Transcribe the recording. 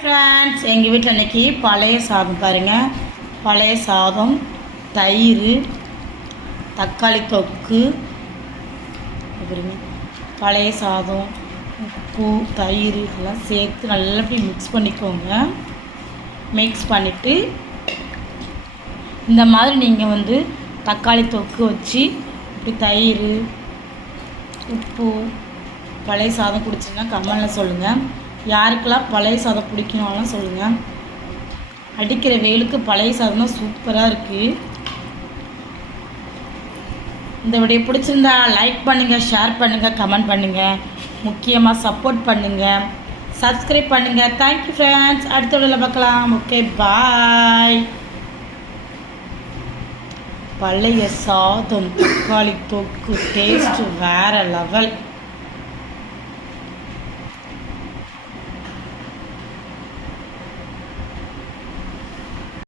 Friends, எங்கள் வீட்டில் இன்றைக்கி பழைய சாதம் பாருங்கள். பழைய சாதம், தயிர், தக்காளி தொக்கு, பழைய சாதம், உப்பு, தயிர் இதெல்லாம் சேர்த்து நல்லா இப்படி மிக்ஸ் பண்ணிக்கோங்க. மிக்ஸ் பண்ணிவிட்டு இந்த மாதிரி நீங்கள் தக்காளி தொக்கு வச்சு இப்படி தயிர், உப்பு, பழைய சாதம் குடிச்சிங்கன்னா கமெண்டில் சொல்லுங்கள். யாருக்கெல்லாம் பழைய சாதம் பிடிக்கணும்லாம் சொல்லுங்கள். அடிக்கிற வெயிலுக்கு பழைய சாதம் தான் சூப்பராக இருக்குது. இந்த வீடியோ பிடிச்சிருந்தா லைக் பண்ணுங்கள், ஷேர் பண்ணுங்கள், கமெண்ட் பண்ணுங்கள். முக்கியமாக சப்போர்ட் பண்ணுங்கள், சப்ஸ்கிரைப் பண்ணுங்கள். Thank you friends. அடுத்த வீடியோவில் பார்க்கலாம். ஓகே, பாய். பழைய சாதம், தக்காளி தொக்கு டேஸ்ட்டு வேறு லெவல்.